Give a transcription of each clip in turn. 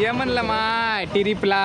ஏமன்லம்மா டிரிப்லா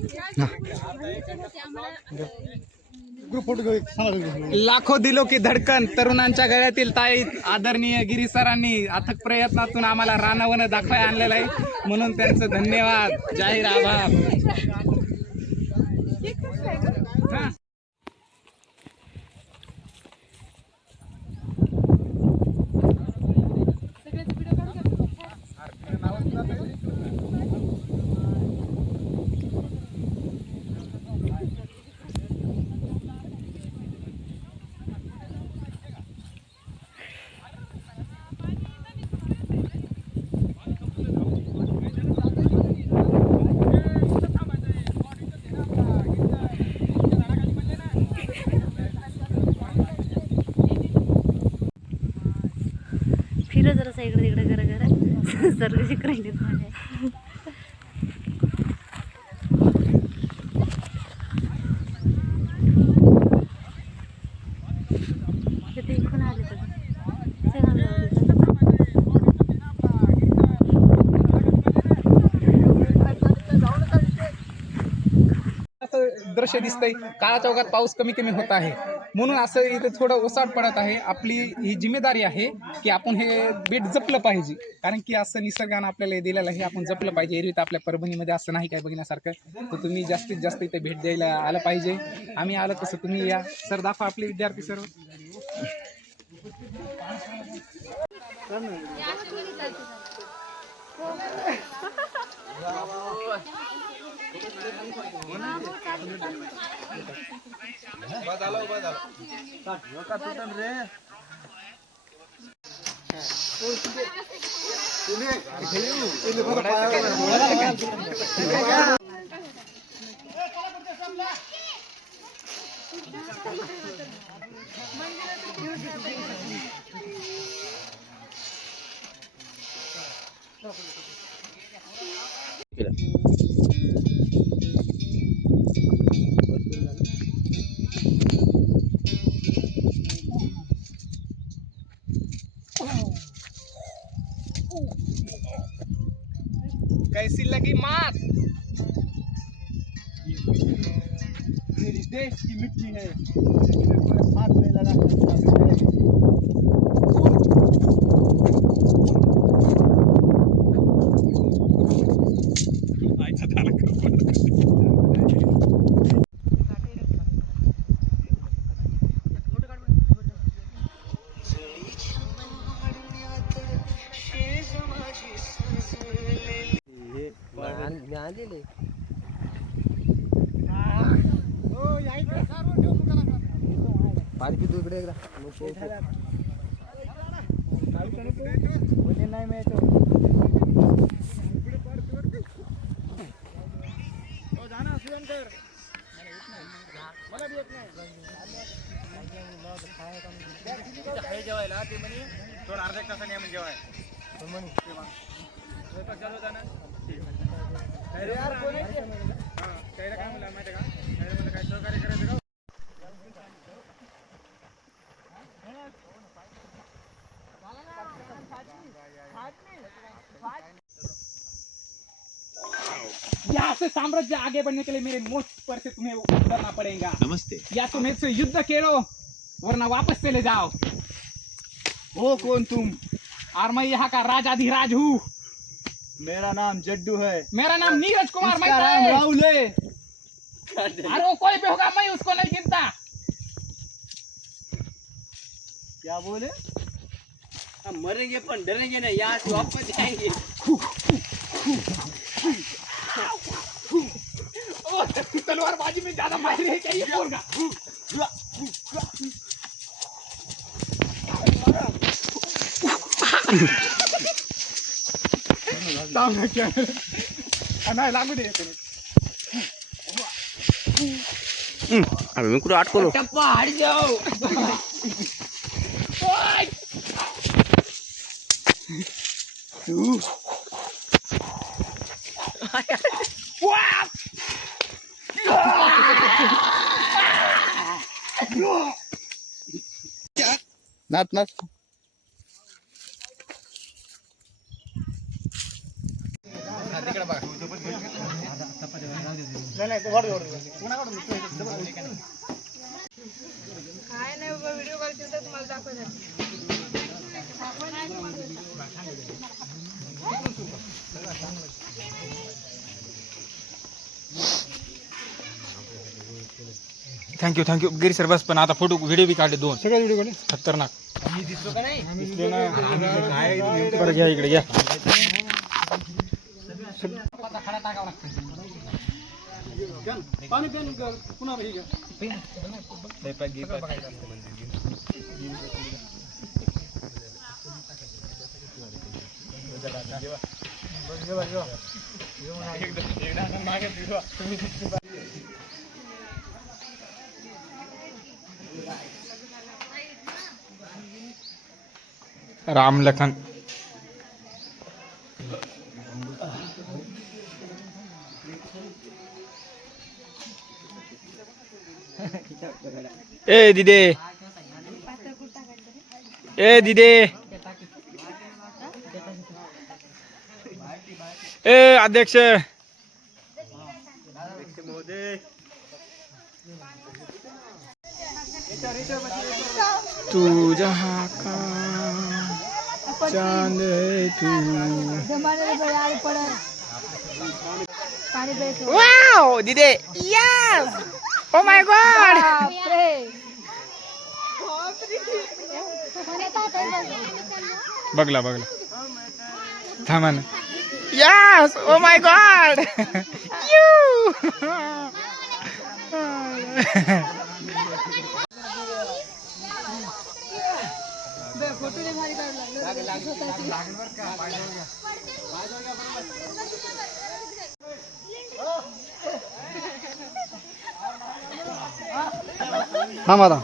लाखो दिलो की धडकन तरुणांच्या गळ्यातील ताई आदरणीय गिरी सरांनी अथक प्रयत्नातून आम्हाला रानावनं दाखवाय आणलेलं आहे. म्हणून त्यांचं धन्यवाद. जाहीर आभार हा. फिरत जरा इकडे तिकडे करा करा सर्व शिकरायले आले तर. असं दृश्य दिसतंय. काळा चौकात पाऊस कमी कमी होत आहे. म्हणून असं इथे थोडं ओसाड पडत आहे. आपली ही जिम्मेदारी आहे की आपण हे बेट जपलं पाहिजे. कारण की असं निसर्गानं आपल्याला हे दिलेलं आहे आपण जपलं पाहिजे. एरवी तर आपल्या परभणीमध्ये असं नाही काय बघण्यासारखं. तर तुम्ही जास्तीत जास्त इथे भेट द्यायला आलं पाहिजे. आम्ही आलं तसं तुम्ही या. सर दाखवा आपले विद्यार्थी सर्व. कैसी देश की मिट्टी है इसमें कोई हाथ तू इकडे एकदा. नाही मिळतो जेवायला ते म्हणे थोडं अर्धा एक तासाने आम्ही जेवाय चालू होता ना त्याला काय म्हणलं माहिती आहे का? काय सहकार्य करायचं का हो? से साम्राज्य आगे बढ़ने के लिए मेरे मोच पर से तुम्हें उतरना पड़ेगा। नमस्ते। या तुम एक से युद्ध खेलो वरना वापस चले जाओ। हो कौन तुम? और मैं यहाँ का राजाधिराज हूँ। मेरा नाम जड्डू है। मेरा नाम नीरज कुमार इसका नाम मैं राहुल है। अरे वो कोई भी होगा मैं उसको नहीं गिनता क्या बोले? हम मरेंगे पण डरेंगे नहीं यहाँ से वापस जाएँगे। ओ, तलवारबाजी में ज्यादा माहिर है क्या ये मुर्गा लाव ना. हा, नाही लागू दे. अबे मैं कुछ अटको लो टप्पा हट जाओ ओय! नाच नाच. काय नाही बाबा व्हिडिओ कॉल केला तर तुम्हाला दाखवायचा thank you thank you Giri sir बस पण आता फ़ोटो व्हिडिओ बी काढले दोन सगळं व्हिडिओ काढले खतरनाक बरं घ्या इकडे घ्या पाणी प्यान पुन्हा हे घ्या राम लखन ए दिदे। ए दिदे। ए अध्यक्ष। तू जहाँ का चांद है तू। वाव दिदे। यस ओ माय गॉड बघला बघला. थांबा ना. Yes oh my God you photo लय भारी काढला हा मला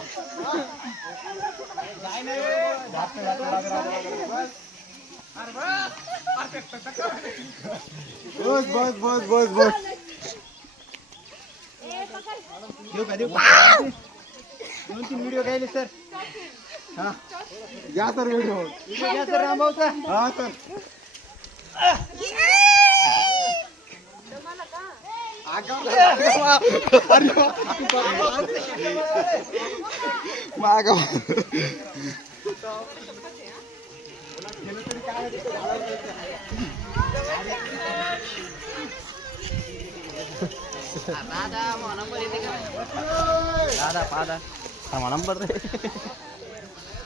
बस बस बस बस बस. दोन तीन व्हिडिओ घ्यायले सर हा घ्या सर व्हिडिओ घ्या सर रामभाऊचा हा सर मागव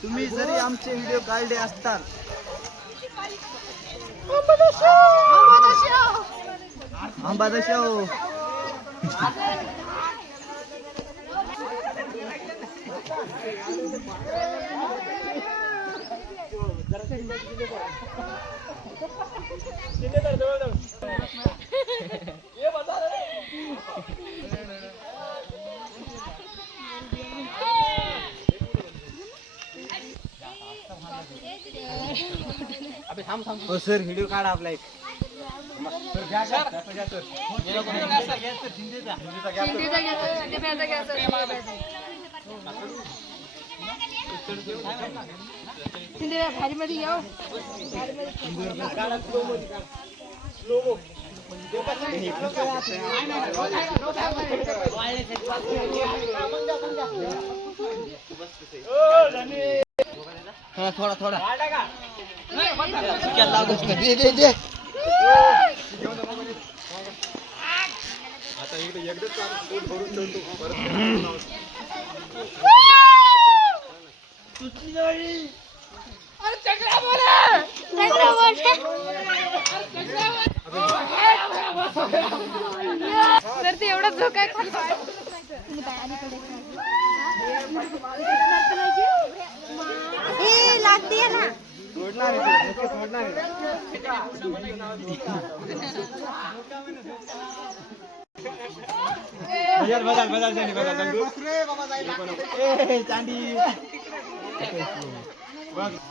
तुम्ही जरी आमचे व्हिडिओ काढले असतात आंबा हो सर व्हिडिओ काढा आपला एक. भारी मध्ये येऊ थोड़ा थोड़ा. दे दे दे आता इकडे एकदाच पोट भरून ठेवतो तर ते एवढा धोका लागते ना.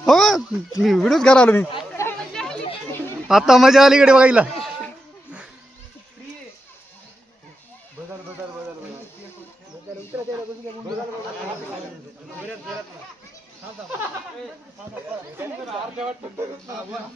हो मी व्हिडिओच घाला आलो मी. आता मजा आली इकडे बघायला असे जो काही खेळायला मजा येते. जाओ हे काय द्या कामा काय येत आहे आम्ही प्यायला गेलो. नक्की जाऊन बाबा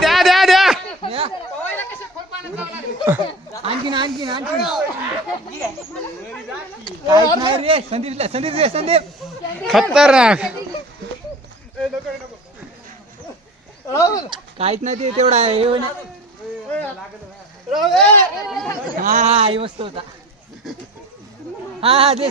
द्या द्या द्या. आणखीन आणखीन आणखीन. काहीच नाही रे संदीप संदीप रे संदीप. खतरनाक. काहीच नाही ते तेवढा आहे हे. हा हा ही वस्तू होता. हा हा ते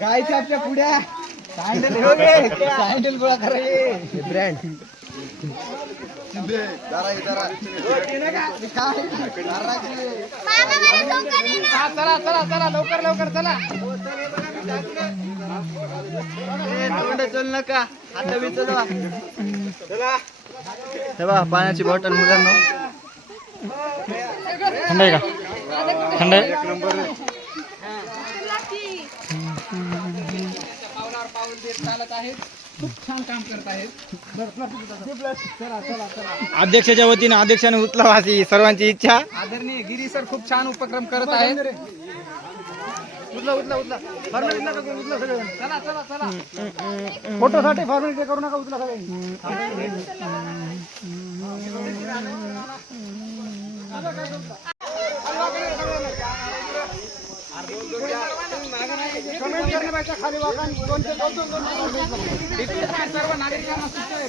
गायच्या आपल्या पुढ्या सँडल सँडल गोळा करायचे ब्रँड चला चला चला लवकर लवकर चला. चल नका. आता चला तेव्हा पाण्याची बॉटल मुलांना. थंड आहे का? थंड आहे? चालत आहेत. खूप छान काम करत आहेत. अध्यक्षाच्या वतीने अध्यक्षाने उचलावा अशी सर्वांची इच्छा. आदरणीय गिरी सर खूप छान उपक्रम करत आहेत. उचला उचला उचला फॉर्मॅलिटी नका करू, उचला सगळं चला चला चला. फोटोसाठी फॉर्मॅलिटी करू नका उचला सगळं सर्व नागरिकांना सूचित आहे.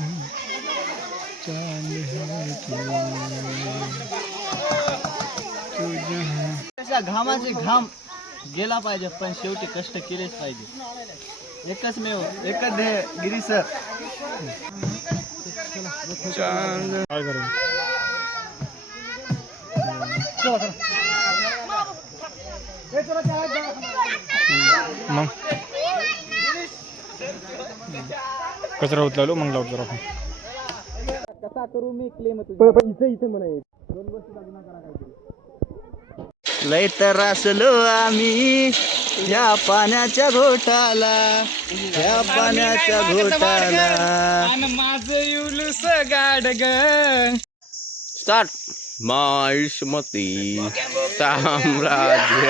घामाचे घाम गेला पाहिजे पण शेवटी कष्ट केलेच पाहिजे. एकच मेव एकच ध्येय गिरी सर. काय करू मग. कचरा उचलालो मग लावतो जरा आपण लय तर असलो आम्ही या पाण्याच्या घोटाला या पाण्याच्या घोटाला. आणि माझं युलुस गाड ग स्टार्ट माहिष्मती साम्राज्य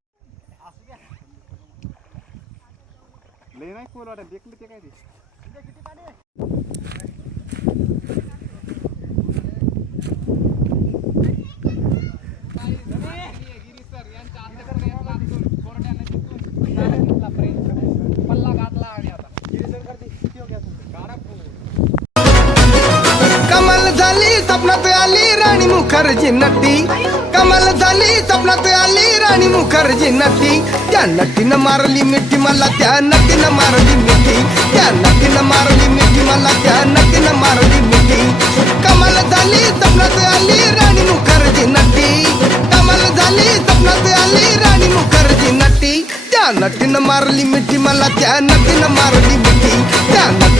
लय नाही खोल वाटत देखलं ते काय ते? पल्ला घातला आणि स्वप्नात आली राणी मुखर्जी नटी. कमाल झाली स्वप्नात आली राणी मुखर्जी नटी. त्या नटीनं मारली मिठी, मला त्या नटीनं मारली मिठी. त्या नटीनं मारली मिठी, मला त्या नटीनं मारली मिठी. कमाल झाली स्वप्नात आली राणी मुखर्जी नटी. कमाल झाली स्वप्नात आली राणी मुखर्जी नटी. त्या नटीनं मारली मिठी, मला त्या नटीनं मारली मिठी. त्या नटी